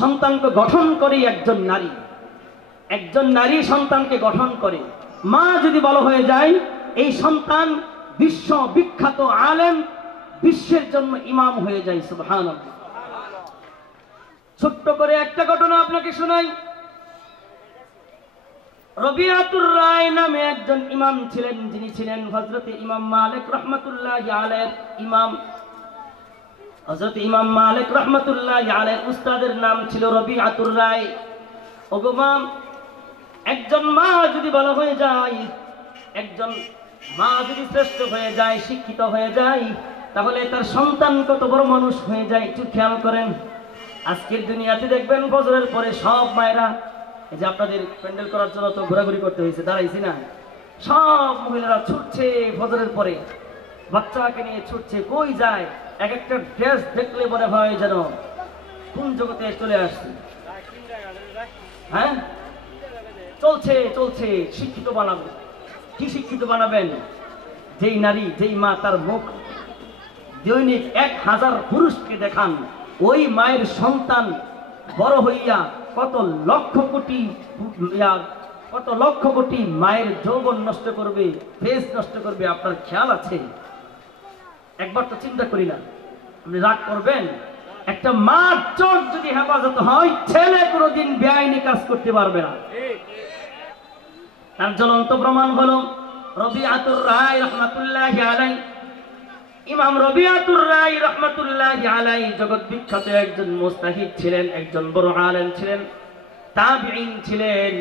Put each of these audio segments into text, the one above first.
সন্তানকে গঠন করে একজন নারী। একজন নারী সন্তানকে গঠন করে। মা যদি বড় হয়ে যায়, এই সন্তান বিশ্ব বিখ্যাত আলেম, বিশ্বের জন্য ইমাম হয়ে যায়। সুবহানাল্লাহ। ছোট্ট করে একটা ঘটনা আপনাকে শোনাই। রবিআতুর রায় নামে একজন ইমাম ছিলেন, যিনি ছিলেন হযরত ইমাম মালিক রাহমাতুল্লাহি আলাইহির ইমাম। হযরত ইমাম মালিক রাহমাতুল্লাহি আলাইহির উস্তাদের নাম ছিল রবিআতুর রায়। ওগো মা, একজন মা যদি ভালো হয়ে যায়, একজন মা যদি শ্রেষ্ঠ হয়ে যায়, শিক্ষিত হয়ে যায়, তাহলে তার সন্তান কত বড় মানুষ হয়ে যায় একটু খেয়াল করেন। আজকের দুনিয়াতে দেখবেন ফজরের পরে সব মায়েরা, এই যে আপনাদের প্যান্ডেল করার জন্য তো ঘোরাঘুরি করতে হয়েছে, দাঁড়াইছি না, সব মহিলারা ছুটছে ফজরের পরে, বাচ্চাকে নিয়ে ছুটছে। কই যায়? এক একটা ড্রেস দেখলে মনে হয় যেন কোন জগতে চলে আসছে। হ্যাঁ, চলছে চলছে, শিক্ষিত বানাবো। কি শিক্ষিত বানাবেন? যেই নারী, যেই মা তার মুখ দৈনিক 1000 পুরুষকে দেখান, ওই মায়ের সন্তান বড় হইয়া কত লক্ষ কোটি মায়ের যৌবন নষ্ট করবে, ফেস নষ্ট করবে। আপনার খেয়াল আছে? একবার তো চিন্তা করি না, আপনি রাগ করবেন? একটা মার চোখ যদি হেফাজত হয়, ছেলে কোনোদিন বেআইনি কাজ করতে পারবে না। তার জ্বলন্ত প্রমাণ হলো রবিআতুর রায় রাহমাতুল্লাহি আলাইহি। ইমাম রবিআতুর রায় রাহমাতুল্লাহি আলাইহি জগৎ বিখ্যাত একজন মুজতাহিদ ছিলেন, একজন বড় আলেম ছিলেন, তাবিঈন ছিলেন।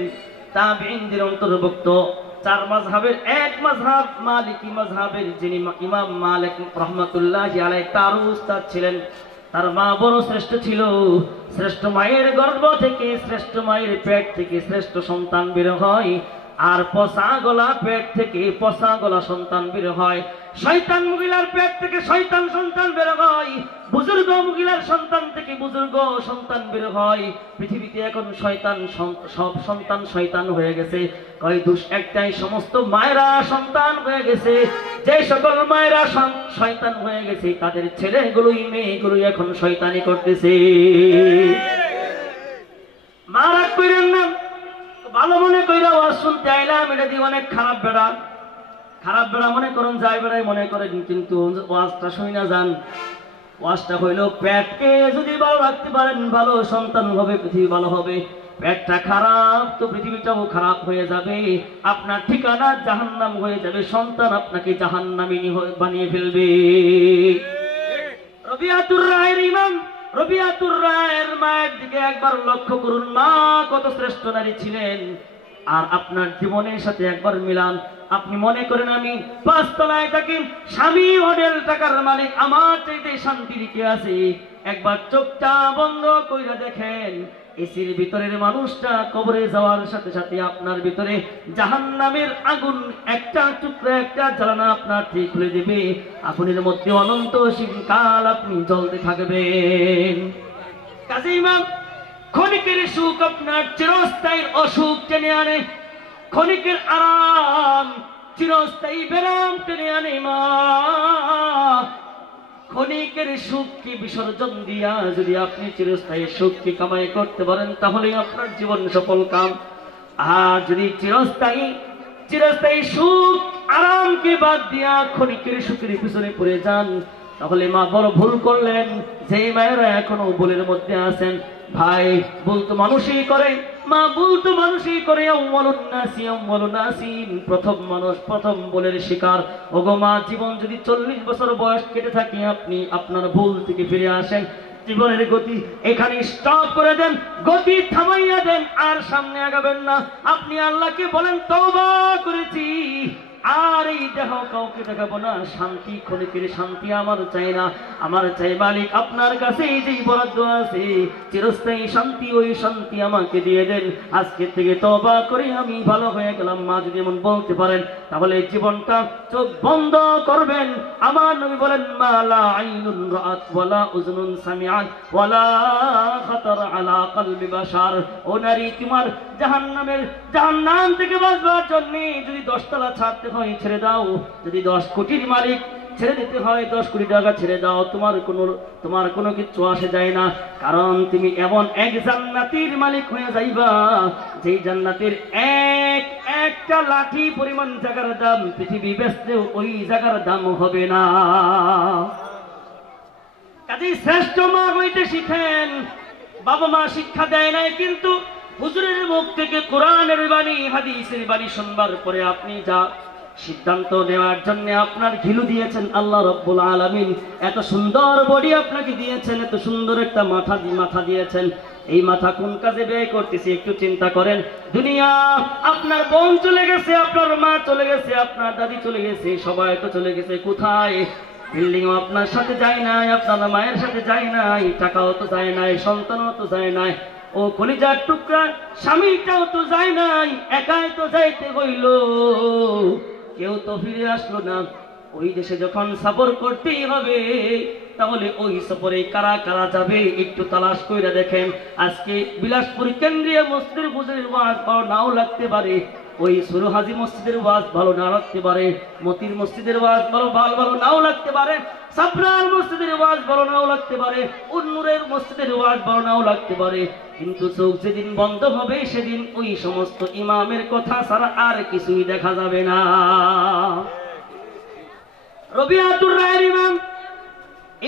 তাবিঈনদের অন্তর্ভুক্ত 4 মাযহাবের এক মাযহাব মালিকি মাযহাবের যিনি ইমাম মালিক রাহমাতুল্লাহি আলাইহি তার উস্তাদ ছিলেন। তার মা বড় শ্রেষ্ঠ ছিল। শ্রেষ্ঠ মায়ের গর্ভ থেকে, শ্রেষ্ঠ মায়ের পেট থেকে শ্রেষ্ঠ সন্তান বের হয়, আর পচা গলা পেট থেকে পচা গলা সন্তান বের হয়। শয়তান মহিলার পেট থেকে শয়তান সন্তান বের হয়, বুজুর্গ মহিলার সন্তান থেকে বুজুর্গ সন্তান বের হয়। পৃথিবীতে এখন শয়তান, সব সন্তান শয়তান হয়ে গেছে। কয় দোষ একটাই, সমস্ত মায়েরা সন্তান হয়ে গেছে। যে সকল মায়েরা শয়তান হয়ে গেছে, তাদের ছেলেগুলোই মেয়েগুলোই এখন শয়তানি করতেছে। মারা কইরেন না, ভালো মনে কইরা ওয়াজ শুনতে আইলাম, এটা দিয়ে অনেক খারাপ বেড়া, খারাপ বেড়া মনে করেন, যাই বেড়াই মনে করেন, কিন্তু ওয়াজটা শুই না যান। ওয়াজটা হইল পেটকে যদি ভালো রাখতে পারেন, ভালো সন্তান হবে, পৃথিবী ভালো হবে। পেটটা খারাপ তো পৃথিবীটাও খারাপ হয়ে যাবে, আপনার ঠিকানা জাহান্নাম হয়ে যাবে, সন্তান আপনাকে জাহান্নামী বানিয়ে ফেলবে। রবিআতুর রায়ের ইমাম রবিআতুর রায়ের মায়ের দিকে একবার লক্ষ্য করুন। মা কত শ্রেষ্ঠ নারী ছিলেন, আর আপনার জীবনের সাথে একবার মিলান। আপনি মনে করেন আমি 5 তলায় থাকি, স্বামী হোটেল টাকার মালিক, আমার চাইতে শান্তির কে আছে? একবার চোখটা বন্ধ কইরা দেখেন, এসির ভিতরের মানুষটা কবরে যাওয়ার সাথে সাথে আপনার ভিতরে জাহান্নামের আগুন একটা টুকরা, একটা জ্বালানা আপনার ঠিক খুলে দিবে। আগুনের মধ্যে অনন্ত শিবকাল আপনি জ্বলতে থাকবেন। কাজেই ইমাম, ক্ষণিকের সুখ আপনার চিরস্থায়ী অসুখ টেনে আনে, ক্ষণিকের আরাম চিরস্থায়ী বেরাম টেনে আনে। মা, ক্ষণিকের সুখকে বিসর্জন দিয়া যদি আপনি চিরস্থায়ী সুখকে কামাই করতে পারেন, তাহলে আপনার জীবন সফল কাম। আর যদি চিরস্থায়ী সুখ আরামকে বাদ দিয়া ক্ষণিকের সুখের পিছনে পড়ে যান, তাহলে মা বড় ভুল করলেন। যে মায়েরা এখনো ভুলের মধ্যে আছেন, ভাই ভুল তো মানুষই করে, মা ভুল তো মানুষই করে। প্রথম মানুষ প্রথম ভুলের শিকার। ওগো মা, জীবন যদি 40 বছর বয়স কেটে থাকে, আপনি আপনার ভুল থেকে ফিরে আসেন, জীবনের গতি এখানে স্টপ করে দেন, গতি থামাইয়া দেন, আর সামনে আগাবেন না। আপনি আল্লাহকে বলেন, তওবা করেছি, আর এই দেহ কাউকে দেখাবো না, শান্তি ক্ষণিকের শান্তি আমার চাই না, আমার চাই মালিক আপনার কাছে এই যে বরাদ্দ আছে, চিরস্থায়ী শান্তি, ওই শান্তি আমাকে দিয়ে দেন। আজকে থেকে তওবা করে আমি ভালো হয়ে গেলাম। মা যদি এমন বলতে পারেন, তাহলে জীবনটা চোখ বন্ধ করবেন। আমার নবী বলেন, মা লা আইনুন রাআত ওয়ালা উযনুন সামিআত ওয়ালা খাতার আলা কলবি বাশার। ও নারী, তোমার জাহান্নাম থেকে বাঁচবার জন্য যদি 10 তলা ছাড়তে হয় ছেড়ে দাও। যদি 10 কোটির মালিক ছেড়ে দিতে হয়, 10 কোটি টাকা ছেড়ে দাও, তোমার কোনো কিচ্ছু আসে যায় না। কারণ তুমি এমন এক জান্নাতের মালিক হয়ে যাইবা যেই জান্নাতের একটা লাঠি পরিমাণ জায়গার দাম পৃথিবী বেচলেও ওই জায়গার দাম হবে না। কাজেই শ্রেষ্ঠ মা হইতে শিখেন। বাবা মা শিক্ষা দেয় নাই, কিন্তু হুজুরের মুখ থেকে কোরআনের বাণী হাদিসের বাণী শুনবার পরে আপনি যা সিদ্ধান্ত নেওয়ার জন্য আপনার ঘিলু দিয়েছেন আল্লাহ রাব্বুল আলামিন। এত সুন্দর বডি আপনাকে দিয়েছেন, এত সুন্দর একটা মাথা দিয়েছেন। এই মাথা কোন কাজে ব্যয় করতেছি একটু চিন্তা করেন। দুনিয়া, আপনার বোন চলে গেছে, আপনার মা চলে গেছে, আপনার দাদি চলে গেছে, সবাই তো চলে গেছে। কোথায়? বিল্ডিংও আপনার সাথে যায় নাই, আপনার মায়ের সাথে যায় নাই, টাকাও তো যায় নাই, সন্তানও তো যায় নাই, ও কলিজার টুকরা স্বামীটাও তো যায় নাই, একাই তো যাইতে হইল, কেউ তো ফিরে আসলো না। ওই দেশে যখন সফর করতেই হবে, তাহলে ওই সফরে কারা কারা যাবে একটু তালাশ কইরা দেখেন। আজকে বিলাসপুর কেন্দ্রীয় মসজিদের হুজুরের ওয়াজ ভালো নাও লাগতে পারে, ওই সুরহাজি মসজিদের ওয়াজ ভালো না লাগতে পারে, মতির মসজিদের ওয়াজ ভালো নাও লাগতে পারে, সাফরার মসজিদের ওয়াজ ভালো নাও লাগতে পারে, উন্নুরের মসজিদের ওয়াজ ভালো নাও লাগতে পারে, কিন্তু চোখ যেদিন বন্ধ হবে সেদিন ওই সমস্ত ইমামের কথা ছাড়া আর কিছুই দেখা যাবে না। রবিআতুর রায়ের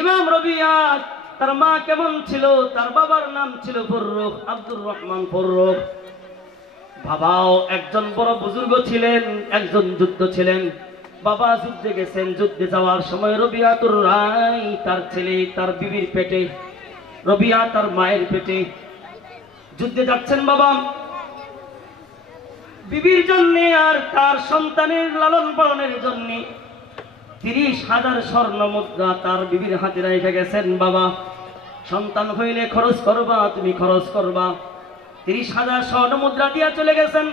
ইমাম রবিআত, তার মা কেমন ছিল? তার বাবার নাম ছিল ফররুখ, আব্দুর রহমান ফররুখ। বাবাও একজন বড় বুজুর্গ ছিলেন, একজন যুদ্ধ ছিলেন। বাবা যুদ্ধে গেছেন, যুদ্ধে যাওয়ার সময় রবিআতুর রায় তার ছেলে তার বিবির পেটে, রবিআ তার মায়ের পেটে যুদ্ধে যাচ্ছেন। বাবা বিবির জন্য আর তার সন্তানের লালন পালনের জন্য 30,000 স্বর্ণ মুদ্রা তার বিবির হাতে রেখে গেছেন। বাবা, সন্তান হইলে খরচ করবা, তুমি খরচ করবা। 30,000 স্বর্ণ মুদ্রা দিয়া চলে গেছেন।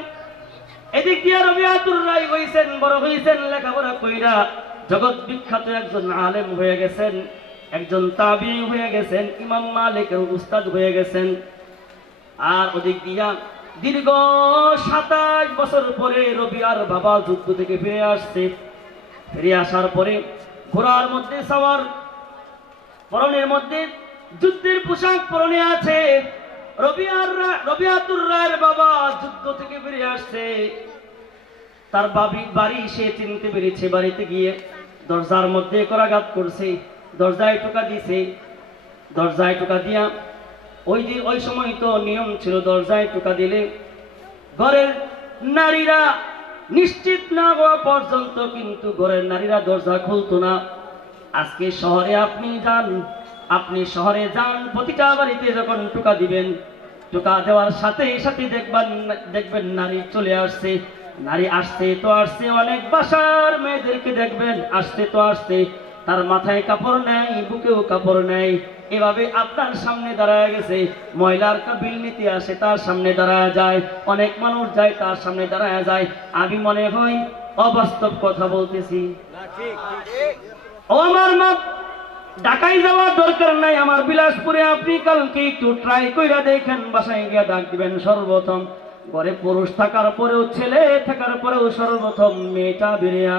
এদিক দিয়ে রবিআতুর রায় হইছেন, বড় হইছেন, লেখাপড়া কইরা জগৎ বিখ্যাত একজন আলেম হয়ে গেছেন, একজন তাবি হয়ে গেছেন, ইমাম মালিকের উস্তাদ হয়ে গেছেন। আর ওদিক দিয়া দীর্ঘ 27 বছর পরে রবিআর বাবা যুদ্ধ থেকে ফিরে আসছে। ফিরে আসার পরে ঘোড়ার মধ্যে সওয়ার, পরনের মধ্যে যুদ্ধের পোশাক পরনে আছে। রবিআতুর রায়ের বাবা যুদ্ধ থেকে ফিরে আসছে, তার বাড়ি সে চিনতে পেরেছে। বাড়িতে গিয়ে দরজার মধ্যে করাঘাত করছে, দরজায় টোকা দিছে। দরজায় টোকা দিয়া ওই সময় তো নিয়ম ছিল, দরজায় টোকা দিলে ঘরের নারীরা নিশ্চিত না হওয়া পর্যন্ত কিন্তু ঘরের নারীরা দরজা খুলতো না। আজকে আপনি শহরে যান, প্রতিটা বাড়িতে যখন টোকা দিবেন, টোকা দেওয়ার সাথে সাথে দেখবেন নারী চলে আসছে। নারী আসছে তো আসছে, অনেক বাসার মেয়েদেরকে দেখবেন আসছে তো আসছে, তার মাথায় কাপড় নেই, বুকেও কাপড় নেই, এভাবে আপনার সামনে দাঁড়ায় গেছে। ময়লার বিল নিতে আসে, তার সামনে দাঁড়ায় যায়, অনেক মানুষ যায় তার সামনে দাঁড়ায় যায়। আমি মনে হয় অবাস্তব কথা বলতেছি। ও আমার মা, ঢাকায় যাওয়ার দরকার নাই, আমার বিলাসপুরে আপনি কালকে একটু ট্রাই কইরা দেখেন, বাসায় গিয়ে ডাক দিবেন। সর্বপ্রথম ঘরে পুরুষ থাকার পরেও, ছেলে থাকার পরেও সর্বপ্রথম মেয়েটা বেরিয়ে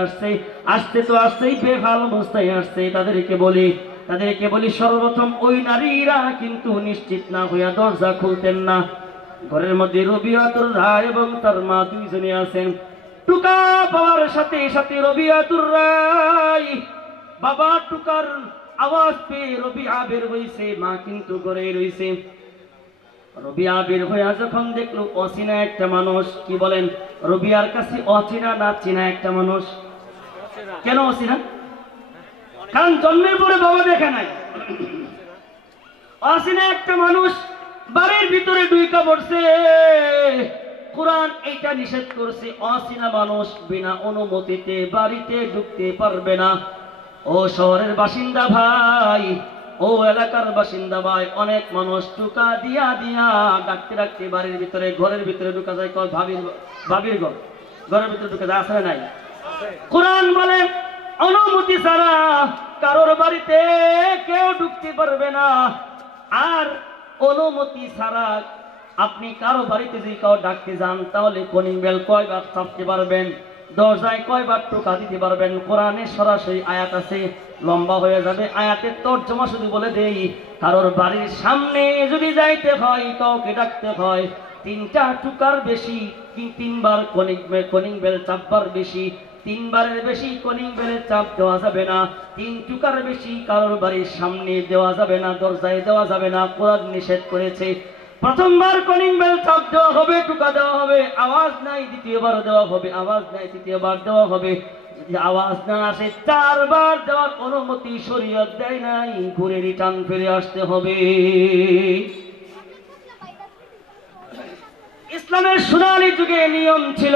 আসতে তো আসতেই বেহাল অবস্থায় আসছে। তাদেরকে বলি সর্বপ্রথম ওই নারীরা কিন্তু নিশ্চিত না হইয়া দরজা খুলতেন না। ঘরের মধ্যে রবিআতুর রায় এবং তার মা দুইজনে আছেন। টুকা পাওয়ার সাথে সাথে রবিআতুর রায় বাবা টুকার আওয়াজ পেয়ে রবিআ বের হইছে, মা কিন্তু ঘরে রইছে। রবিআ বের হইয়া যখন দেখলো অচেনা একটা মানুষ, কি বলেন, রবিআর কাছে অচেনা না চেনা একটা মানুষ। কেন অচেনা? কারণ জন্মের পরে বাবা দেখে নাই। অচেনা একটা মানুষ বাড়ির ভিতরে ঢুইকা পড়ছে। কোরআন এইটা নিষেধ করছে, অচেনা মানুষ বিনা অনুমতিতে বাড়িতে ঢুকতে পারবে না। ও শহরের বাসিন্দা ভাই, ও এলাকার বাসিন্দা ভাই, অনেক মানুষ টুকা দিয়া ডাকতে ডাকতে বাড়ির ভিতরে, ঘরের ভিতরে ঢুকা যায়। ভাবির ঘরের ভিতরে ঢুকা যায়, আসলে নাই। কোরআন বলে অনুমতি ছাড়া কারোর বাড়িতে কেউ ঢুকতে পারবে না। আর অনুমতি ছাড়া আপনি কারো বাড়িতে যদি কাউ ডাকতে যান, তাহলে কলিং বেল কয়বার চাপতে পারবেন? দরজায় কয়বার টোকা দিতে পারবেন? কোরআনে সরাসরি আয়াত আছে, লম্বা হয়ে যাবে, আয়াতের তর্জমা শুধু বলে দেই। কারোর বাড়ির সামনে যদি যাইতে হয়, কাউকে ডাকতে হয়, 3টা টুকার বেশি কি 3বার কলিং বেল চাপবার বেশি, 3বারের বেশি কলিং বেলের চাপ দেওয়া যাবে না। 3 টুকার বেশি কারোর বাড়ির সামনে দেওয়া যাবে না, দরজায় দেওয়া যাবে না, কোরআন নিষেধ করেছে। প্রথমবার কলিং বেল চাপ দেওয়া হবে, টুকা দেওয়া হবে, আওয়াজ নাই, দ্বিতীয়বার দেওয়া হবে, আওয়াজ নাই, তৃতীয়বার দেওয়া হবে। যদি আওয়াজ না আসে 4বার দেওয়ার অনুমতি শরীয়ত দেয় নাই, ঘুরে রিটার্ন ফিরে আসতে হবে। ইসলামের সোনালী যুগে নিয়ম ছিল,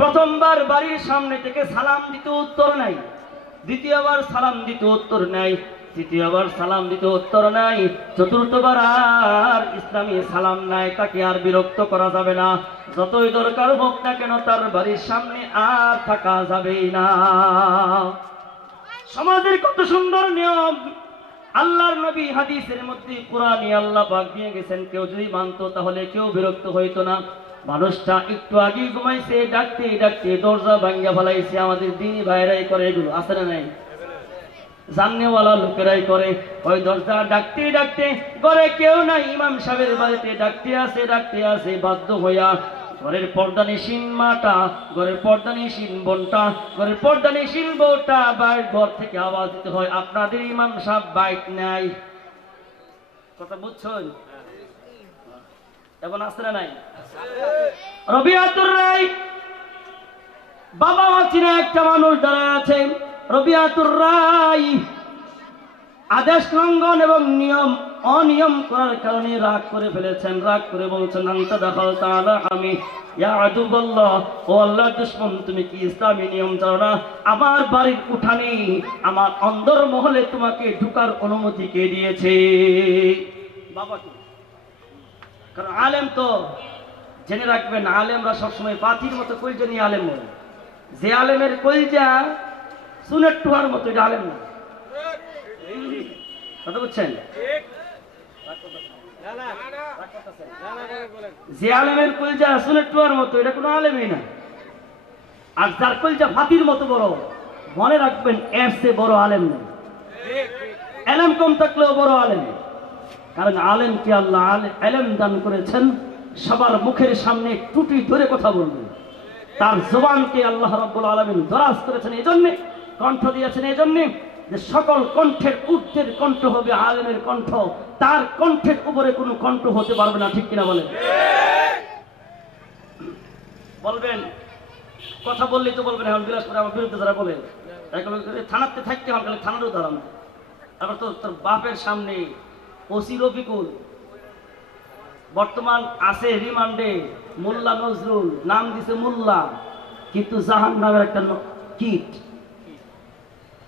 প্রথমবার বাড়ির সামনে থেকে সালাম দিতে উত্তর নাই, দ্বিতীয়বার সালাম দিতে উত্তর নাই, তৃতীয়বার সালাম দিতে উত্তর নাই, চতুর্থবার আর ইসলামী সালাম নাই। তাকে আর বিরক্ত করা যাবে না, যতই দরকার হোক না কেন তার বাড়ির সামনে আর থাকা যাবে না। সমাজের কত সুন্দর নিয়ম আল্লাহর নবী হাদিসের মধ্যে কোরআনে আল্লাহ পাক দিয়ে গেছেন। কেউ যদি মানতো তাহলে কেউ বিরক্ত হইতো না। মানুষটা একটু আগে ঘুমাইছে, ডাকতে ডাকতে দরজা ভাঙ্গা ফেলাইছে। আমাদের দিনী ভাইরাই করে এগুলো, আছে না নাই? জাননেওয়ালা লোকেরাই করে। ওই দরজা ডাকতে ডাকতে ঘরে কেউ নাই, ইমাম সাহেবের বাড়িতে ডাকতে আসে বাধ্য হইয়া ঘরের পর্দানিসীন মাটা, ঘরের পর্দানিসীন বোনটা, ঘরের পর্দানিসীন বউটা বাইর ঘর থেকে আওয়াজ দিতে হয়, আপনাদের ইমাম সাহেব বাইক নাই। কথা বুঝছেন? এখন আসছে না নাই? রবিআতুর রায় বাবা মাছিনা একটা মানুষ দাঁড়ায় আছে। রবিআতুর রায় আদেশ লঙ্ঘন এবং অনিয়ম করার কারণে রাগ করে ফেলেছেন। রাগ করে বলছেন, আনতা দাখালতা আলা আমি ইয়া আদুবাল্লাহ, ও আল্লাহর দুশমন, তুমি কি ইসলামী নিয়ম জানো না? আমার বাড়ির উঠানে, আমার অন্দর মহলে তোমাকে ঢোকার অনুমতি কে দিয়েছে? বাবা কি? কারণ আলেম তো জেনে রাখবেন, আলেমরা সবসময় পাথির মতো কলজা নিয়ে আলেম বলে। যে আলেমের কলজা সুনের টুহার মতো, এটা আলেম না। কথা বুঝছেন? যে আলেমের কলজা সুনের টুহার মতো, এটা কোনো আলেমই না। আর যার কলজা ফাতির মতো বড়, মনে রাখবেন এর চেয়ে বড় আলেম নেই। এলেম কম থাকলেও বড় আলেম। কারণ আলেমকে আল্লাহ এলেম দান করেছেন সবার মুখের সামনে টুটি ধরে কথা বলবে। তার জবানকে আল্লাহ রাব্বুল আলামিন দরাজ করেছেন, এই জন্যে কণ্ঠ দিয়েছেন, এই জন্যে যে সকল কণ্ঠের ঊর্ধ্বের কণ্ঠ হবে আলেমের কণ্ঠ। তার কণ্ঠের উপরে কোনো কণ্ঠ হতে পারবে না, ঠিক কিনা বলেন? বলবেন কথা বললেই তো বলবেন এখন বিলাস করে আমার বিরুদ্ধে যারা বলে, থানাতে থাকতে আমার খালি থানারও দাঁড়ানো। তারপর তো তোর বাপের সামনে ওসি রফিকুল বর্তমান আছে রিমান্ডে, মোল্লা নজরুল নাম দিছে মোল্লা, কিন্তু জাহান নামের একটা কিট,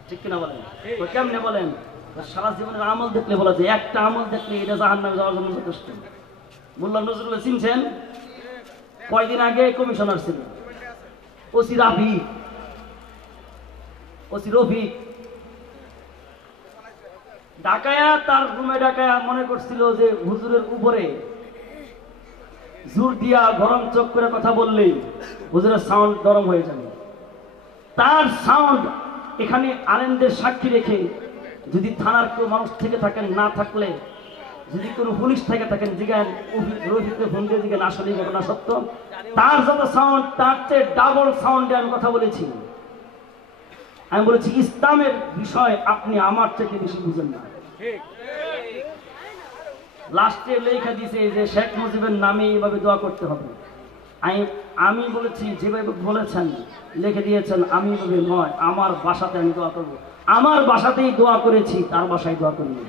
ঠিক কিনা বলেন? কেমনে বলেন? সারা জীবনের আমল দেখলে বলা যায়, একটা আমল দেখলে এটা জাহান নামে যাওয়ার জন্য যথেষ্ট। মোল্লা নজরুল চিনছেন? কয়দিন আগে কমিশনার ছিল ওসি রফিক, ডাকায়া তার রুমে ডাকায়া মনে করছিল যে হুজুরের উপরে জোর দিয়া গরম চোখ করে কথা বললেই হুজুরের সাউন্ড গরম হয়ে যাবে। তার সাউন্ড এখানে আলেমদের সাক্ষী রেখে, যদি থানার কেউ মানুষ থেকে থাকেন, না থাকলে যদি কোনো পুলিশ থেকে থাকেন, জিজ্ঞান রফিককে ফোন দিয়ে জিজ্ঞান আসলে ঘটনা সত্য। তার যত সাউন্ড তার চেয়ে ডাবল সাউন্ডে আমি কথা বলেছি। আমি বলেছি ইসলামের বিষয় আপনি আমার থেকে বেশি বুঝেন না। লাস্টে লেখা দিছে যে শেখ মুজিবের নামে এইভাবে দোয়া করতে হবে। আমি বলেছি যেভাবে বলেছেন লিখে দিয়েছেন, আমি এভাবে নয়, আমার বাসাতে আমি দোয়া করবো। আমার বাসাতেই দোয়া করেছি, তার বাসায় দোয়া করিনি।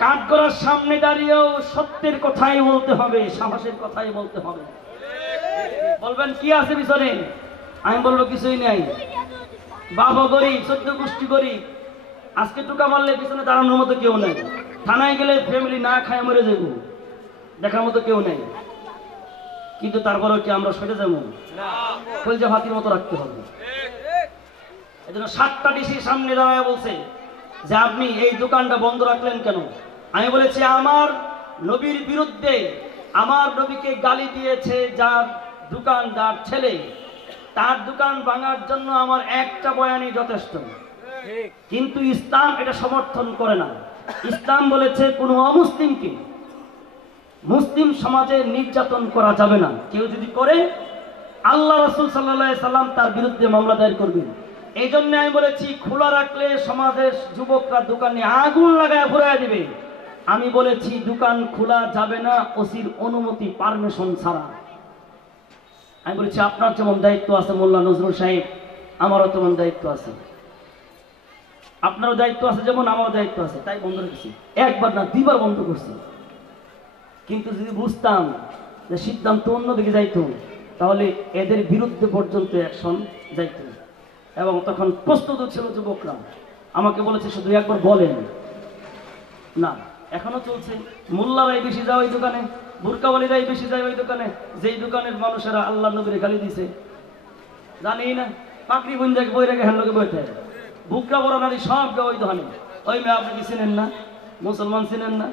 কাঠগড়ার সামনে দাঁড়িয়েও সত্যের কথাই বলতে হবে, সাহসের কথাই বলতে হবে। বলবেন কি আছে পিছনে? আমি বলবো কিছুই নাই, বাবা গরিব, 14 গোষ্ঠী গরিব, আজকে টুকা মারলে পিছনে দাঁড়ানোর মতো কেউ নাই। থানায় গেলে ফ্যামিলি না খায় মরে যাবো, দেখার মতো কেউ নেই। কিন্তু তারপরেও কি আমরা সরে যাবো? কলজা ভাতির মতো রাখতে হবে। এই জন্য 7টা ডিসি সামনে দাঁড়ায় বলছে যে আপনি এই দোকানটা বন্ধ রাখলেন কেন? আমি বলেছি আমার নবীর বিরুদ্ধে, আমার নবীকে গালি দিয়েছে যার দোকানদার ছেলে, তার দোকান ভাঙার জন্য আমার একটা বয়ানই যথেষ্ট। কিন্তু ইসলাম এটা সমর্থন করে না। ইসলাম বলেছে কোনো অমুসলিমকে মুসলিম সমাজে নির্যাতন করা যাবে না। কেউ যদি করে আল্লাহ রাসূল সাল্লাল্লাহু আলাইহি সাল্লাম তার বিরুদ্ধে মামলা দায়ের করবেন। এই জন্য আমি বলেছি খোলা রাখলে সমাজের যুবকরা দোকানে আগুন লাগায় ঘুরাই দিবে। আমি বলেছি দোকান খোলা যাবে না ওসির অনুমতি পারমিশন ছাড়া। আমি বলেছি আপনার যেমন দায়িত্ব আছে মোল্লা নজরুল সাহেব, আমারও তেমন দায়িত্ব আছে, আপনারও দায়িত্ব আছে যেমন আমারও দায়িত্ব আছে, তাই বন্ধ রেখেছি। একবার না দুইবার বন্ধ করছি। কিন্তু যদি বুঝতাম যে সিদ্ধান্ত অন্যদিকে যাইতো তাহলে এদের বিরুদ্ধে পর্যন্ত অ্যাকশন যাইত। এবং তখন প্রস্তুত ছিল যুবকরা, আমাকে বলেছে শুধু একবার বলেন না। এখনো চলছে, মোল্লারাই বেশি যায় ওই দোকানে, বুরকাওয়ালিরাই বেশি যায় ওই দোকানে, যেই দোকানের মানুষেরা আল্লাহ নবীর গালি দিছে। জানি না পাকড়ি বন্ধুকে বই রেখে হ্যান্ডলোকে বই থাকে, বুকরা বড় নারী সব ওই দোকানে। ওই মেয়ে আপনি কি চিনেন না? মুসলমান চিনেন না?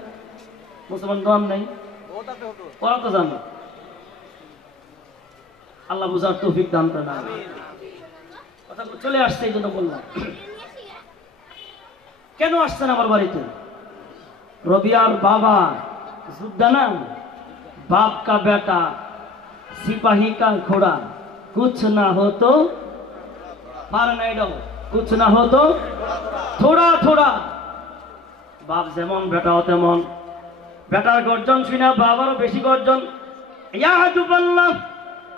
মুসলমান দোকান নেই, ওরা তো জানো। আল্লাহ বুঝার তৌফিক দান করেন। কথা চলে আসছে এই জন্য বললাম। কেন আসছেন আমার বাড়িতে? রবিয়ার বাবা যোদ্ধা না, बाप का बेटा सिपाही का घोड़ा, कुछ ना हो तो कुछ ना हो तो थोड़ा थोड़ा। बाप जेमन बेटाओ तेमन, बेटार गर्जन शुना बाबारो बेशी गर्जन। या हाजुबाल्लाह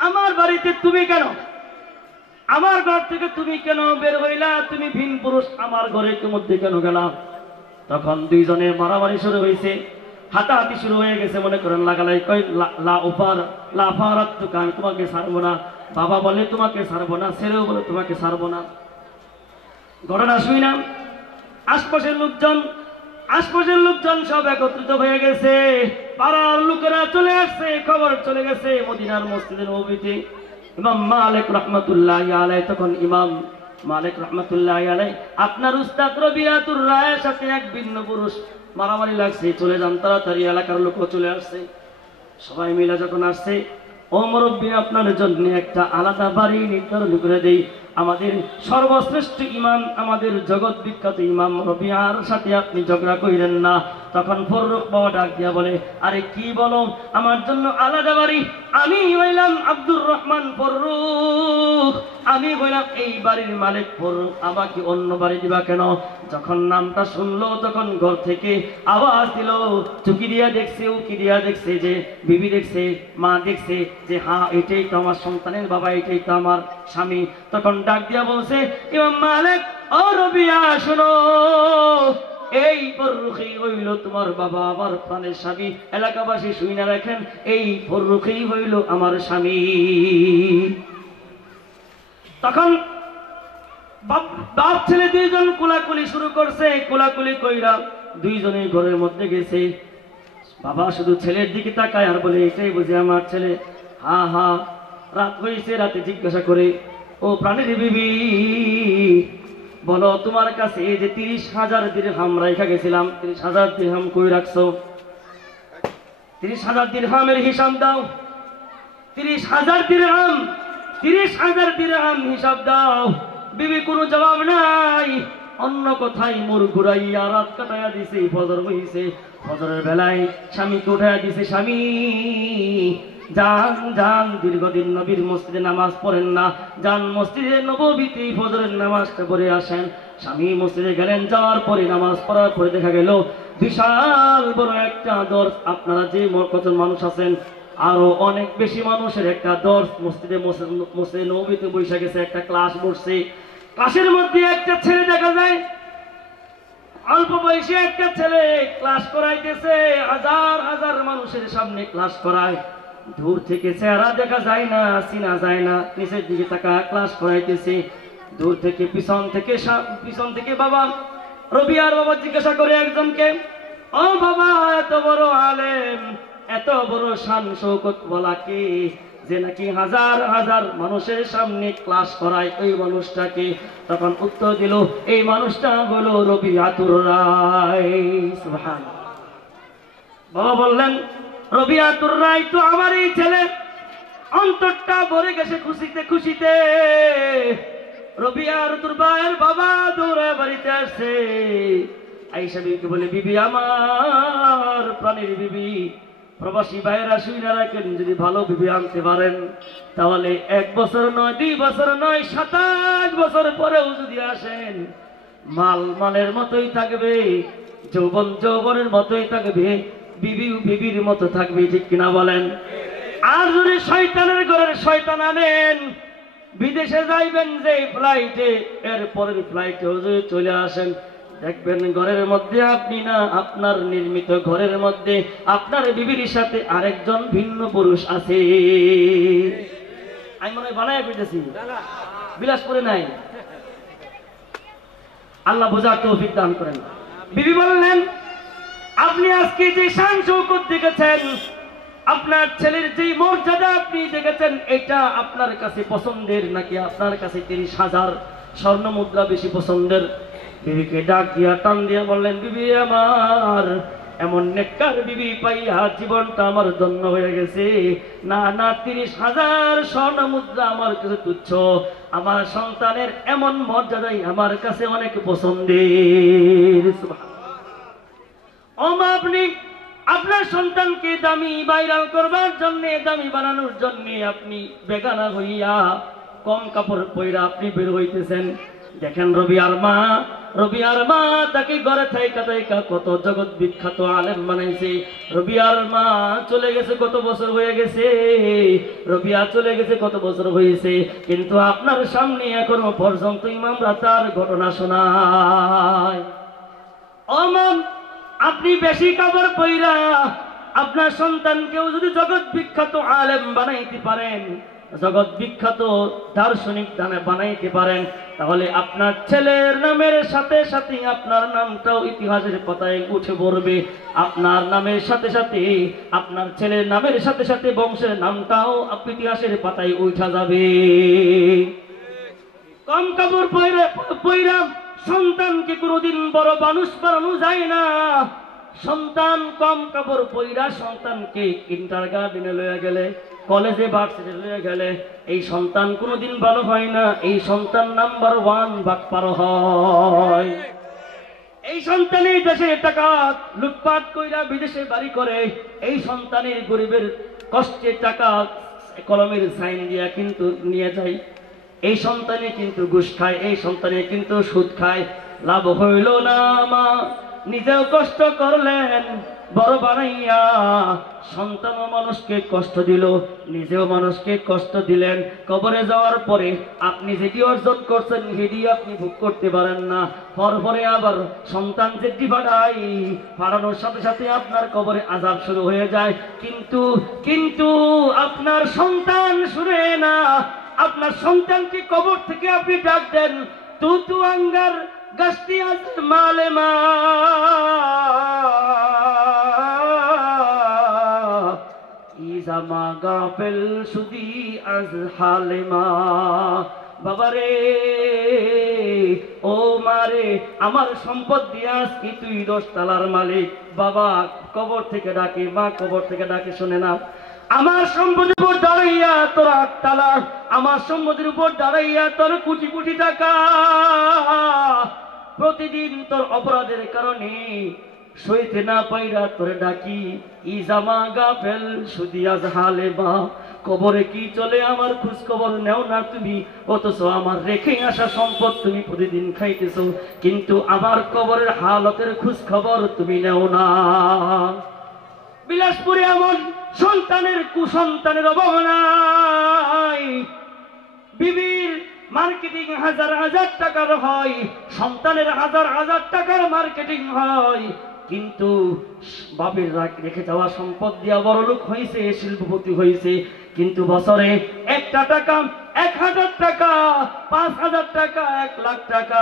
আমার বাড়িতে তুমি কেন, আমার ঘর থেকে তুমি কেন বের হইলা, তুমি ভিন পুরুষ আমার ঘরের মধ্যে কেন গেলা? তখন দুইজনের মারামারি শুরু হয়েছে, হাতাহাতি শুরু হয়ে গেছে। মনে করেন লাগালাই কই লাফারাত দোকান, তোমাকে ছাড়বো না। বাবা বলে তোমাকে ছাড়বো না, ছেলেও বলে তোমাকে ছাড়বো না। ঘটনা শুই না আশপাশের লোকজন সব একত্রিত হয়ে গেছে, পাড়ার লোকেরা চলে আসছে, খবর চলে গেছে মদিনার মসজিদের নববীতে। ইমাম মালিক রাহমাতুল্লাহি আলাইহি, তখন ইমাম মালিক রাহমাতুল্লাহি আলাইহি আপনার উস্তাদ রবিয়াতুর রায়ের সাথে এক ভিন্ন পুরুষ মারামারি লাগছে। চলে যান তাড়াতাড়ি, এলাকার লোকও চলে আসছে। সবাই মিলে যখন আসছে, ও মুরব্বী আপনার জন্য একটা আলাদা বাড়ি নির্ধারণ করে দেই। আমাদের সর্বশ্রেষ্ঠ ইমাম, আমাদের জগৎ বিখ্যাত ইমাম রবিয়ার সাথে আপনি ঝগড়া কইরেন না। তখন ফররুখ বাবা ডাক দিয়া বলে, আরে কি বলো, আমার জন্য আলাদা বাড়ি? আমি হইলাম আব্দুর রহমান ফররুখ, আমি হইলাম এই বাড়ির মালিক ফররুখ, আমাকে অন্য বাড়ি দিবা কেন? যখন নামটা শুনলো তখন ঘর থেকে আওয়াজ দিল, চুকি দিয়া দেখছে, উকি দিয়া দেখছে, যে বিবি দেখছে, মা দেখছে যে হ্যাঁ এটাই তো আমার সন্তানের বাবা, এটাই তো আমার স্বামী। তখন ডাক দিয়া বলছে, ইমাম মালিক ও রবিয়া শোনো, এই ফররুখই হইল তোমার বাবা, আমার প্রাণের স্বামী। এলাকাবাসী শুইনা রাখেন, এই ফররুখই হইল আমার স্বামী। তখন বাপ ছেলে দুইজন কোলাকুলি শুরু করছে। কোলাকুলি কইরা দুইজনের ঘরের মধ্যে গেছে। বাবা শুধু ছেলের দিকে তাকায় আর বলে, এটাই বুঝে আমার ছেলে? হা হা। রাত হয়েছে, রাতে জিজ্ঞাসা করে, ও প্রাণের বিবি বলো, তোমার কাছে এই যে 30,000 দিরহাম রাইখা গেছিলাম, 30,000 দিরহাম কই রাখছো? 30,000 দিরহামের হিসাব দাও। 30,000 দিরহাম, 30,000 দিরহাম হিসাব দাও। বিবি কোনো জবাব নাই, অন্য কথাই মোর ঘুরাইয়া রাত কাটাইয়া দিছে। ফজর হইছে, ফজরের বেলায় স্বামীকে উঠাইয়া দিছে, স্বামী যান যান, দীর্ঘদিন নবীর মসজিদে নামাজ পড়েন না, যান মসজিদে নববীতে ফজরের নামাজটা পড়ে আসেন। স্বামী মসজিদে গেলেন, যাওয়ার পরে নামাজ পড়ার পরে দেখা গেল বিশাল বড় একটা দর্শ। আপনারা যে কজন মানুষ আছেন, আরো অনেক বেশি মানুষের একটা দর্শ মসজিদে নববীতে বসে গেছে, একটা ক্লাস বসছে। ক্লাসের মধ্যে একটা ছেলে দেখা যায়, অল্প বয়সী একটা ছেলে ক্লাস করাইতেছে। হাজার হাজার মানুষের সামনে ক্লাস করায়, দূর থেকে চেহারা দেখা যায় না, চিনা যায় না, নিচের দিকে তাকা ক্লাস করাইতেছে। দূর থেকে পিছন থেকে বাবা রবিয়ার বাবা জিজ্ঞাসা করে একজনকে, ও বাবা, এত বড় আলেম, এত বড় শান শৌকত বলা কে, যে নাকি হাজার হাজার মানুষের সামনে ক্লাস করায়, ওই মানুষটাকে? তখন উত্তর দিল, এই মানুষটা হলো রবিয়াতুর রায়। সুবহানাল্লাহ। বাবা বললেন, রবিয়াতুর রায় তো আমারই ছেলে, অন্তরটা ভরে গেছে খুশিতে খুশিতে। রবিয়ার তুরবায়ের বাবা দৌড়ে বাড়িতে আসছে, আইসা বিবিকে বলে, বিবি আমার প্রাণের বিবি, প্রবাসী ভাইয়েরা শুনে রাখেন, যদি ভালো বিবি আনতে পারেন তাহলে 1 বছর নয়, 2 বছর নয়, 27 বছর পরেও যদি আসেন মাল মালের মতোই থাকবে, যৌবন যৌবনের মতোই থাকবে, বিবিও বিবির মতো থাকবে। ঠিক কিনা বলেন? আর যদি শয়তানের ঘরের শয়তান আনেন, বিদেশে যাইবেন যে ফ্লাইটে, এর পরের ফ্লাইটেও যদি চলে আসেন, দেখবেন ঘরের মধ্যে আপনি না, আপনার নির্মিত ঘরের মধ্যে আপনার বিবির সাথে আরেকজন ভিন্ন পুরুষ আছে। আমি মনে হয় বানায় পেতেছি, বিলাস করে নাই। আল্লাহ বোঝার তৌফিক দান করেন। বিবি বললেন, আপনি আজকে যে শান শৌকত দেখেছেন, আপনার ছেলের যে মর্যাদা আপনি দেখেছেন, এটা আপনার কাছে পছন্দের নাকি আপনার কাছে 30,000 স্বর্ণ মুদ্রা বেশি পছন্দের? বিবিকে ডাক দিয়া টান দিয়া বললেন, বিবি আমার, এমন নেককার বিবি পাইয়া জীবনটা আমার ধন্য হয়ে গেছে। না না, 30,000 স্বর্ণ মুদ্রা আমার কাছে তুচ্ছ, আমার সন্তানের এমন মর্যাদাই আমার কাছে অনেক পছন্দের। আপনি আপনার সন্তানকে দামি ভাইরাল করবার জন্য, দামি বানানোর জন্য আপনি বেগানা হইয়া কম কাপড় পয়রা আপনি বের হইতেছেন। দেখেন রবিয়ার মা তাকে ঘরে থাইকা থাইকা কত জগৎ বিখ্যাত আলেম বানাইছে। রবিয়ার মা চলে গেছে, কত বছর হয়ে গেছে, রবিয়া চলে গেছে, কত বছর হয়েছে, কিন্তু আপনার সামনে এখনো পর্যন্ত ইমামরা তার ঘটনা শোনায়। আপনি বেশি কাপড় পয়রা আপনার সন্তানকেও যদি জগৎ বিখ্যাত আলেম বানাইতে পারেন, জগৎ বিখ্যাত দার্শনিক বানাইতে পারেন, তাহলে আপনার ছেলের নামের সাথে সাথে আপনার নামটাও ইতিহাসের পাতায় উঠে পড়বে। আপনার নামের সাথে সাথে, আপনার ছেলের নামের সাথে সাথে বংশের নামটাও ইতিহাসের পাতায় উঠা যাবে। কম কাপড় পয়রা সন্তানকে কোনোদিন বড় মানুষ বানানো যায় না। সন্তান কম কাপড় পয়রা সন্তানকে কিন্ডারগার্টেনে লয়ে গেলে, কলেজে ভার্সিটি লয়ে গেলে, এই সন্তান কোনোদিন ভালো হয় না। এই সন্তান নাম্বার 1 বাটপার হয়। এই সন্তানের দেশে টাকা লুটপাট কইরা বিদেশে বাড়ি করে, এই সন্তানের গরিবের কষ্টের টাকা কলমের সাইন দিয়া কিন্তু নিয়ে যায়। এই সন্তানে কিন্তু ঘুষ খায়, এই সন্তানে কিন্তু সুদ খায়। লাভ হইল না মা, নিজেও কষ্ট করলেন বড় বানাইয়া, সন্তানও মানুষকে কষ্ট দিল, নিজেও মানুষকে কষ্ট দিলেন। কবরে যাওয়ার পরে আপনি যেটি অর্জন করছেন সেটি আপনি ভোগ করতে পারেন না। পরে আবার সন্তান যেটি পাঠানোর সাথে সাথে আপনার কবরে আযাব শুরু হয়ে যায়। কিন্তু আপনার সন্তান শুনে না। আপনার সন্তানকে কবর থেকে আপনি ডাক দেন, তু আঙ্গার গাছটি আজ মালেমা, ইজামা গাফেল সুদি আজ হালেমা। বাবারে, ও মারে, আমার সম্পদ দিয়ে আজকে তুই 10 তলার মালিক। বাবা কবর থেকে ডাকে, মা কবর থেকে ডাকে, শুনে না। আমার সম্পদের উপর দাঁড়াইয়া তোর 8 তালা, আমার সম্পদের উপর দাঁড়াইয়া তোর কোটি কোটি টাকা, প্রতিদিন তোর অপরাধের কারণে সইতে না পাইরা তোরে ডাকি, ইজামা গাফেল সুদি আজ হালেমা। কবরে কি চলে আমার খোঁজ খবর নেও না তুমি, অথচ আমার রেখে আসা সম্পদ তুমি প্রতিদিন খাইতেছো, কিন্তু আমার কবরের হালতের খোঁজ খবর তুমি নেও না। বিলাসপুরে এমন সন্তানের কুসন্তানের অভাব নাই। বিবির মার্কেটিং 1000 টাকার হয়, সন্তানের 1000 টাকার মার্কেটিং হয়, কিন্তু বাপের রেখে যাওয়া সম্পদ দিয়া বড় লোক হয়েছে, শিল্পপতি হয়েছে, কিন্তু বছরে 1 টাকা, 1000 টাকা, 5000 টাকা, 1 লাখ টাকা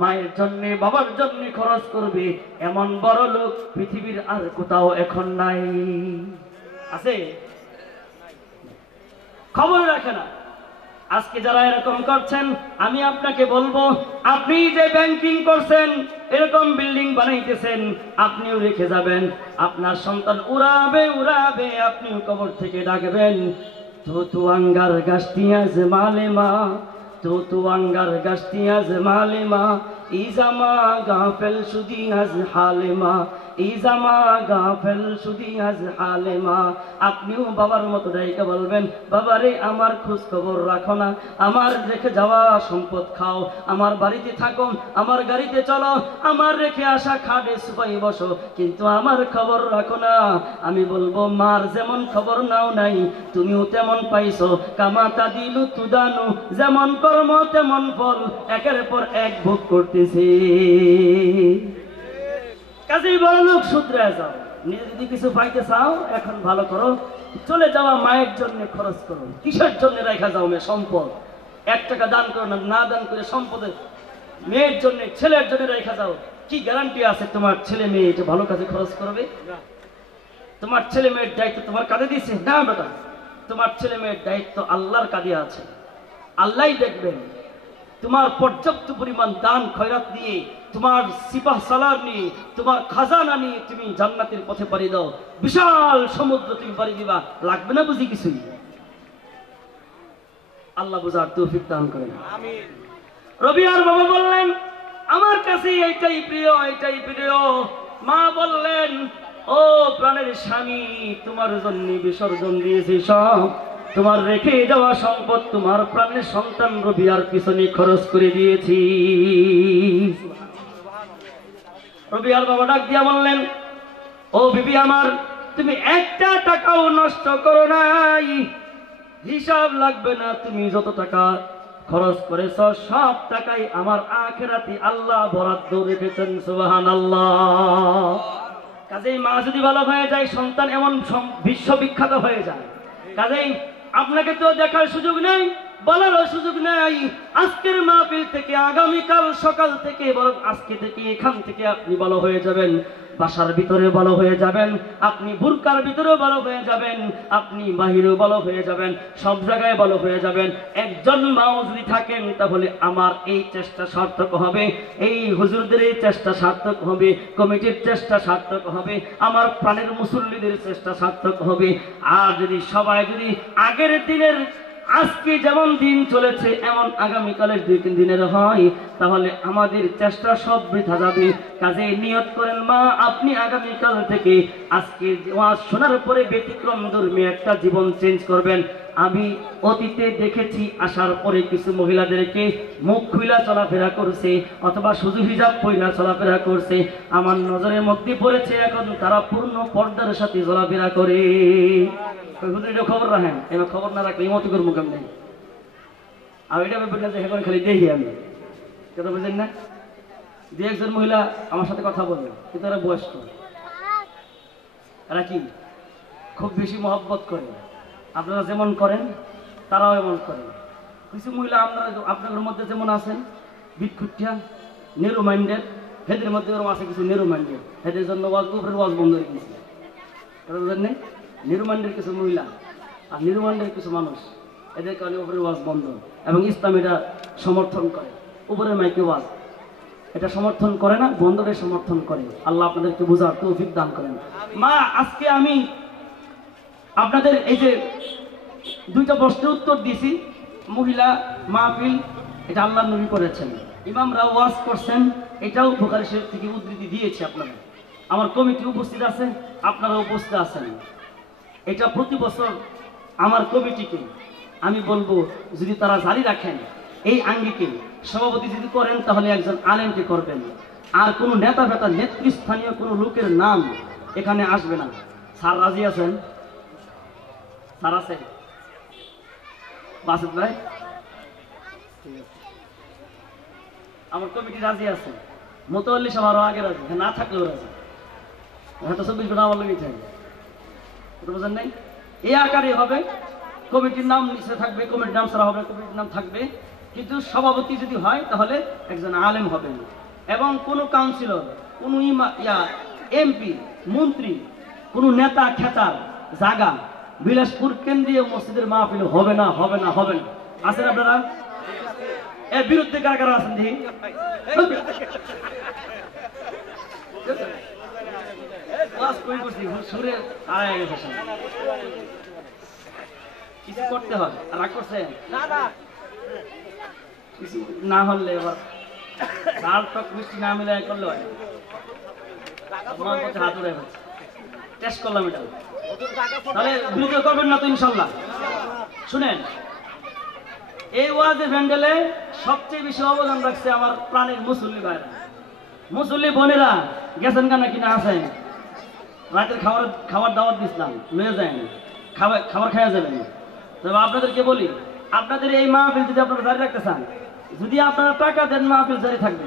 মায়ের জন্য বাবার জন্য খরচ করবে, এমন বড় লোক পৃথিবীর আর কোথাও এখন নাই। আছে? খবর রাখে না। আজকে যারা এরকম করছেন, আমি আপনাকে বলবো, আপনি যে ব্যাংকিং করছেন, এরকম বিল্ডিং বানাইতেছেন, আপনিও রেখে যাবেন, আপনার সন্তান উড়াবে, আপনিও কবর থেকে ডাকবেন, Tuangar gastias malema, tuangar gastias malema, izama gafel sudias halema, izama gafel sudias halema. আপনিও বাবার মতো ডাইকা বলবেন, বাবারে আমার খোঁজ খবর রাখো না, আমার রেখে যাওয়া সম্পদ খাও, আমার বাড়িতে থাকো, আমার গাড়িতে চলো, আমার রেখে আসা খাটে সুপাই বসো, কিন্তু আমার খবর রাখো না। আমি বলবো, মার যেমন খবর নাও নাই, তুমিও তেমন পাইছো। কামাতা দিলু তুদানু, যেমন কর্ম তেমন ফল, একের পর এক ভোগ করতেছে। কাজেই বড় লোক শুধরে যাও, নিজে যদি কিছু পাইতে চাও এখন ভালো করো, চলে যাওয়া মায়ের জন্য খরচ করো। কিসের জন্য রেখা যাও মেয়ে সম্পদ? 1 টাকা দান করো না, না দান করে সম্পদের মেয়ের জন্য ছেলের জন্য রেখা যাও, কি গ্যারান্টি আছে তোমার ছেলে মেয়ে এটা ভালো কাজে খরচ করবে? তোমার ছেলে মেয়ের দায়িত্ব তোমার কাঁধে দিয়েছে না বেটা? তোমার ছেলে মেয়ের দায়িত্ব আল্লাহর কাঁধে আছে, আল্লাহই দেখবেন। তোমার পর্যাপ্ত পরিমাণ দান খয়রাত নিয়ে, তোমার সিপাহ সালার নিয়ে, তোমার খাজানা নিয়ে তুমি জান্নাতের পথে পাড়ি দাও, বিশাল সমুদ্র তুমি পাড়ি দিবা, লাগবে না বুঝি কিছুই। আল্লাহ বুঝার তৌফিক দান করেন, আমিন। রবিয়ার বাবা বললেন, আমার কাছে এইটাই প্রিয়, এইটাই প্রিয়। মা বললেন, ও প্রাণের স্বামী, তোমার জন্য বিসর্জন দিয়েছি সব, তোমার রেখে যাওয়া সম্পদ তোমার প্রাণের সন্তান রবিয়ার পিছনে খরচ করে দিয়েছি। রবিয়ার বাবা ডাক দিয়া বললেন, ও বিবি আমার, তুমি 1টা টাকাও নষ্ট করো নাই, হিসাব লাগবে না। তুমি যত টাকা খরচ করেছ সব টাকাই আমার আখিরাতে আল্লাহ বরাদ্দ রেখেছেন। সুবহানাল্লাহ। কাজেই মা যদি ভালো হয়ে যায়, সন্তান এমন বিশ্ববিখ্যাত হয়ে যায়। কাজেই আপনাকে তো দেখার সুযোগ নেই, বলারও সুযোগ নেই। আজকের মাহফিল থেকে, আগামীকাল সকাল থেকে, বরং আজকে থেকে এখান থেকে আপনি ভালো হয়ে যাবেন। বাসার ভিতরে ভালো হয়ে যাবেন, আপনি বুরকার ভিতরেও ভালো হয়ে যাবেন, আপনি বাহিরেও ভালো হয়ে যাবেন, সব জায়গায় ভালো হয়ে যাবেন। একজন মাও যদি থাকেন তাহলে আমার এই চেষ্টা সার্থক হবে, এই হুজুরদের এই চেষ্টা সার্থক হবে, কমিটির চেষ্টা সার্থক হবে, আমার প্রাণের মুসল্লিদের চেষ্টা সার্থক হবে। আর যদি সবাই যদি আগের দিনের আজকে যেমন দিন চলেছে এমন আগামীকালের 2-3 দিনের হয়, তাহলে আমাদের চেষ্টা সব বৃথা যাবে। কাজে নিয়ত করেন মা, আপনি আগামীকাল থেকে আজকে ওয়াজ শোনার পরে ব্যতিক্রম ধর্মী একটা জীবন চেঞ্জ করবেন। আমি অতীতে দেখেছি, আসার পরে কিছু মহিলাদেরকে মুখ খুইলা চলাফেরা করছে, অথবা শুধু হিজাব পইলা চলাফেরা করছে, আমার নজরের মধ্যে পড়েছে এখন তারা পূর্ণ পর্দার সাথে চলাফেরা করে। খবর রাখেন, এবার খবর না রাখলে মতো করে মুখাম নেই। আর এটা ব্যাপারটা যে এখন খালি দেখি আমি, কথা বুঝলেন না? 2-1 জন মহিলা আমার সাথে কথা বলবে, কিন্তু এরা বয়স্ক, এরা কি খুব বেশি মহব্বত করে। আপনারা যেমন করেন তারাও এমন করে। কিছু মহিলা আপনাদের মধ্যে যেমন আছেন বিক্ষুটিয়া, নেরো মাইন্ডেড, হেদের মধ্যে ওরকম আছে কিছু নেরো মাইন্ডেড, হেদের জন্য উপরের ওয়াজ বন্ধ হয়ে গেছে। কথা বুঝলেন না? নির্মাণের কিছু মহিলা আর নির্মাণের কিছু মানুষ, এদের কারণে উপরের ওয়াজ বন্ধ। এবং ইসলাম এটা সমর্থন করে, উপরের মাইকে ওয়াজ এটা সমর্থন করে না, বন্ধরে সমর্থন করে। আল্লাহ আপনাদেরকে বোঝার তৌফিক দান করেন। মা, আজকে আমি আপনাদের এই যে 2টা প্রশ্নের উত্তর দিয়েছি, মহিলা মাহফিল এটা আল্লাহ নবী করেছেন, ইমামরা ওয়াজ করছেন, এটাও বুখারী শরীফ থেকে উদ্ধৃতি দিয়েছে। আপনাদের আমার কমিটি উপস্থিত আছে, আপনারা উপস্থিত আছেন। এটা প্রতি বছর আমার কমিটিকে আমি বলবো, যদি তারা জারি রাখেন এই আঙ্গিকে, সভাপতি যদি করেন তাহলে একজন আলেমকে করবেন, আর কোনো নেতা ফেতা নেতৃস্থানীয় কোনো লোকের নাম এখানে আসবে না। স্যার রাজি আছেন? স্যার আছে? বাসিত ভাই, আমার কমিটি রাজি আছে, মোতাল্লি সাহেব আরো আগে রাজি, না থাকলেও রাজি, হয়তো 24 ঘন্টা আমার লোকই চাই। বুঝেন নাই? এই আকারে হবে, কমিটির নাম নিচে থাকবে, কমিটির নাম ছাড়া হবে, কমিটির নাম থাকবে, কিন্তু সভাপতি যদি হয় তাহলে একজন আলেম হবেন। এবং কোনো কাউন্সিলর, কোনো এমপি, মন্ত্রী, কোনো নেতা খেতার জায়গা বিলাসপুর কেন্দ্রীয় মসজিদের মাহফিল হবে না, হবে না, হবে না। আছেন আপনারা? এর বিরুদ্ধে কারা কারা আছেন দেখি? কিছু করতে হয়। রাগ করছেন? কিছু না হলে এবার ডাল টক মিষ্টি না মিলে করলে হয়। আমার কাছে হাত উড়ে গেছে, টেস্ট করলাম এটা। তাহলে বিরোধিতা করবেন না তো ইনশাল্লাহ? শুনেন, এই ওয়াজের প্যান্ডেলে সবচেয়ে বেশি অবদান রাখছে আমার প্রাণের মুসল্লি ভাইরা, মুসল্লি বোনেরা। গেছেন কেন কিনা আছেন? রাতের খাবার দাওয়াত দিচ্ছিলাম, লয়ে যায় খাবার খাওয়া যাবেন। তবে আপনাদেরকে বলি, আপনাদের এই মাহফিল যদি আপনারা জারি রাখতে চান, যদি আপনারা টাকা দেন মাহফিল জারি থাকবে।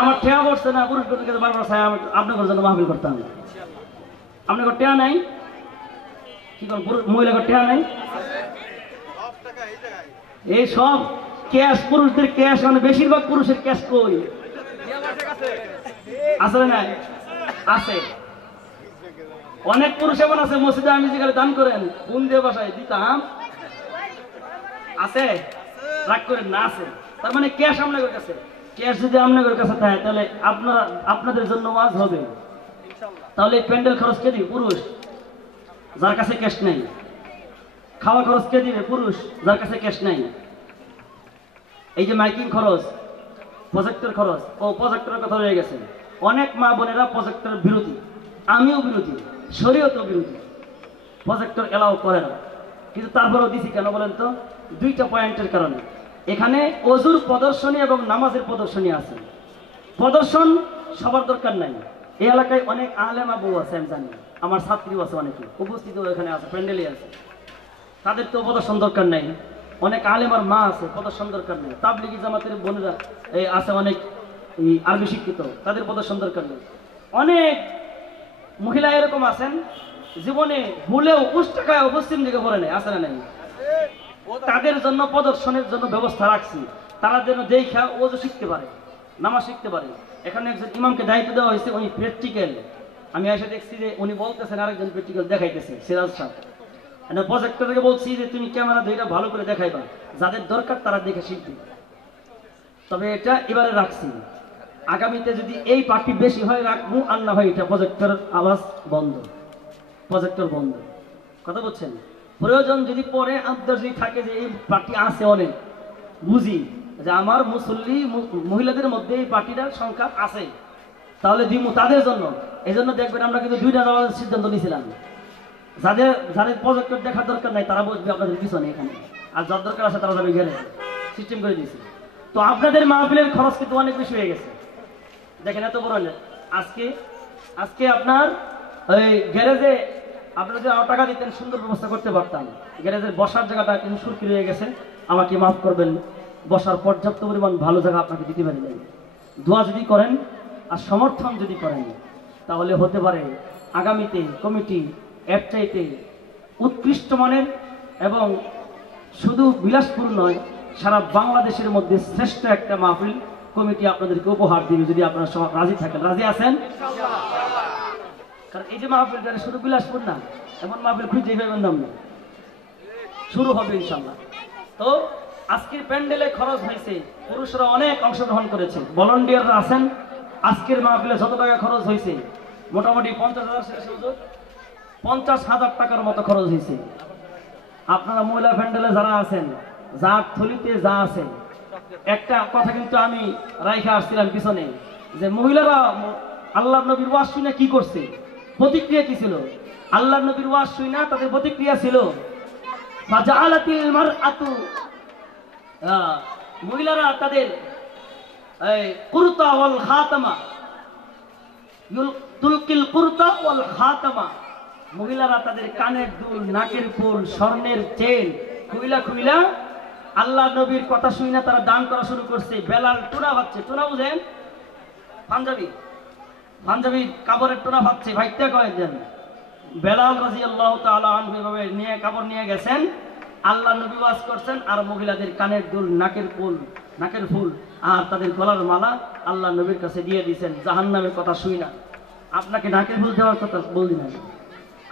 আমার ঠেয়া বসছে না, পুরুষ বারবার আপনাদের জন্য মাহফিল করতাম। আপনার টেয়া নাই? কি করেন মহিলাকে টেয়া নাই? এই সব ক্যাশ, পুরুষদের ক্যাশ, মানে বেশিরভাগ পুরুষের ক্যাশ কই আসলে নাই? আছে। অনেক পুরুষ এমন আছে মসজিদে আমি যেখানে দান করেন কোন দিয়ে বাসায় দিতাম, আছে? রাগ করেন না, আছে। তার মানে ক্যাশ আপনাদের কাছে, ক্যাশ যদি আপনাদের কাছে থাকে তাহলে আপনাদের জন্য ওয়াজ হবে। তাহলে প্যান্ডেল খরচ কে দিবে? পুরুষ। যার কাছে ক্যাশ নাই। খাওয়া খরচ কে দিবে? পুরুষ, যার কাছে ক্যাশ নাই। এই যে মাইকিং খরচ, প্রজেক্টর খরচ, প্রজেক্টরের কথা রয়ে গেছে। অনেক মা বোনেরা প্রজেক্টরের বিরোধী, আমিও বিরোধী, শরীয়তও বিরোধী, প্রজেক্টর এলাও করে না। কিন্তু তারপরেও দিছি কেন বলেন তো? দুইটা পয়েন্টের কারণে। এখানে অজুর প্রদর্শনী এবং নামাজের প্রদর্শনী আছে। প্রদর্শন সবার দরকার নাই। এই এলাকায় অনেক আলেমা বউ আছে, আমি জানি, আমার ছাত্রীও আছে, অনেকে উপস্থিত এখানে আছে, প্যান্ডেলে আছে। তাদের তো প্রদর্শন দরকার নাই। অনেক আলেমার মা আছে, প্রদর্শন দরকার নেই। তাবলিগি জামাতের বোনেরা আছে অনেক আরবি শিক্ষিত, তাদের প্রদর্শন দরকার নেই। অনেক মহিলা এরকম আছেন জীবনে ভুলেও টাকায় পশ্চিম দিকে পড়ে নেয়, আছে না নাই? তাদের জন্য প্রদর্শনের জন্য ব্যবস্থা রাখছি। তারা যেন দেখা ওযু শিখতে পারে, নামাজ শিখতে পারে। এখানে একজন ইমামকে দায়িত্ব দেওয়া হয়েছে, উনি প্র্যাকটিক্যাল, আমি এসে দেখছি যে উনি বলতেছেন, আরেকজন প্র্যাকটিক্যাল দেখাইতেছে, সিরাজ সাহেব। প্রজেক্টরকে বলছি যে তুমি ক্যামেরা দুইটা ভালো করে দেখাইবা, যাদের দরকার তারা দেখে শিখবে। তবে এটা এবারে রাখছি, আগামীতে যদি এই পার্টি বেশি হয় রাখবো, আর না হয় এটা প্রজেক্টর আওয়াজ বন্ধ, প্রজেক্টর বন্ধ। কথা বলছেন? প্রয়োজন যদি পরে আপনার যদি থাকে যে এই পার্টি আছে অনেক, বুঝি যে আমার মুসল্লি মহিলাদের মধ্যে এই পার্টিটার সংখ্যা আছে, তাহলে দিমু তাদের জন্য। এই জন্য দেখবেন আমরা কিন্তু দুইটা যাওয়ার সিদ্ধান্ত নিয়েছিলাম। যাদের প্রজেক্টর দেখার দরকার নাই তারা বসবে আপনাদের পিছনে এখানে, আর যার দরকার আছে তারা যাবে গেলে, সিস্টেম করে দিয়েছে। তো আপনাদের মাহফিলের খরচ কিন্তু অনেক বেশি হয়ে গেছে। দেখেন এত বড় আজকে আপনার ওই গ্যারেজে আপনারা যদি টাকা দিতেন সুন্দর ব্যবস্থা করতে পারতাম। গ্যারেজের বসার জায়গাটা কিন্তু সুরকি রয়ে গেছে, আমাকে মাফ করবেন। বসার পর্যাপ্ত পরিমাণ ভালো জায়গা আপনাকে দিতে পারি নাই। দোয়া যদি করেন আর সমর্থন যদি করেন তাহলে হতে পারে আগামীতে কমিটি এর চাইতে উৎকৃষ্ট মানের এবং শুধু বিলাসপুর নয়, সারা বাংলাদেশের মধ্যে শ্রেষ্ঠ একটা মাহফিল কমিটি আপনাদেরকে উপহার দিবে, যদি আপনারা সব রাজি থাকেন। রাজি আছেন? কারণ এই যে মাহফিলটা শুধু বিলাসপুর না, এমন মাহফিল খুঁজে পাবেন না, শুরু হবে ইনশাল্লাহ। তো আজকের প্যান্ডেলে খরচ হয়েছে, পুরুষরা অনেক অংশগ্রহণ করেছে, ভলান্টিয়াররা আছেন। আজকের মাহফিলে যত টাকা খরচ হয়েছে মোটামুটি 50,000 টাকার মতো খরচ হয়েছে। আপনারা মহিলা প্যান্ডেলে যারা আছেন, যার থলিতে যা আছে, একটা কথা কিন্তু আমি রাইখা আসছিলাম পিছনে, যে মহিলারা আল্লাহ নবীর ওয়াজ শুনে কি করছে, প্রতিক্রিয়া কি ছিল? আল্লাহ নবীর ওয়াজ শুনে তাদের প্রতিক্রিয়া ছিল ফাজাআলাতিল মারআতু, মহিলারা তাদের কুরতা ওয়াল খাতামা, তুলকিল কুরতা ওয়াল খাতামা, মহিলারা তাদের কানের দুল, নাকের ফুল, স্বর্ণের চেন খুইলা আল্লাহ নবীর কথা শুনে তারা দান করা শুরু করছে। বেলাল টুনা ভাবছে, টুনা বুঝেন? পাঞ্জাবি কাপড়ের টুনা ভাবছে, ভাইটা কয়ে দেন। বেলাল রাদিয়াল্লাহু তাআলা আনহু এভাবে নিয়ে কাপড় নিয়ে গেছেন, আল্লাহ নবী ওয়াজ করছেন, আর মহিলাদের কানের দুল, নাকের ফুল আর তাদের গলার মালা আল্লাহ নবীর কাছে দিয়ে দিয়েছেন। জাহান্নামের কথা শুই না, আপনাকে নাকের ফুল দেওয়ার কথা বলছি না,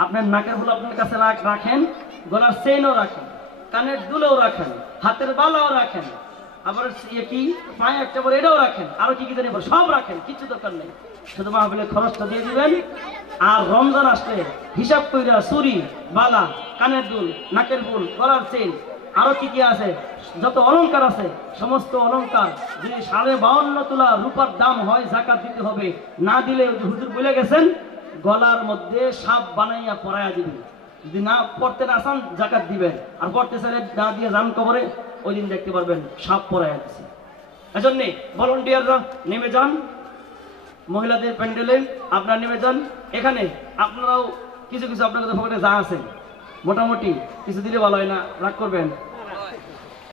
আপনার নাকের ফুল আপনার কাছে রাখেন, গলার চেইনও রাখেন, কানের দুলও রাখেন, হাতের বালাও রাখেন, আবার কি পায়ে একটা করে এটাও রাখেন, আরো কি কি জানি সব রাখেন, কিছু দরকার নেই, শুধু মাহফিলের খরচটা দিয়ে দিবেন। আর রমজান আসলে হিসাব কইরা চুরি, বালা, কানের দুল, নাকের ফুল, গলার চেন, আরো কি কি আছে, যত অলংকার আছে সমস্ত অলংকার যদি 52.5 তোলা রূপার দাম হয় জাকাত দিতে হবে। না দিলে হুজুর বলে গেছেন গলার মধ্যে সাপ বানাইয়া পরাইয়া দিবেন। যদি না পড়তে না চান জাকাত দিবেন, আর পড়তে চাইলে না দিয়ে যান কবরে, ওই দিন দেখতে পারবেন সাপ পরাইয়া দিচ্ছে। এজন্য ভলান্টিয়াররা নেমে যান, মহিলাদের প্যান্ডেলে আপনারা নেমে যান। এখানে আপনারাও কিছু কিছু আপনাদের পকেটে যা আছে মোটামুটি কিছু দিলে ভালো হয় না, রাগ করবেন।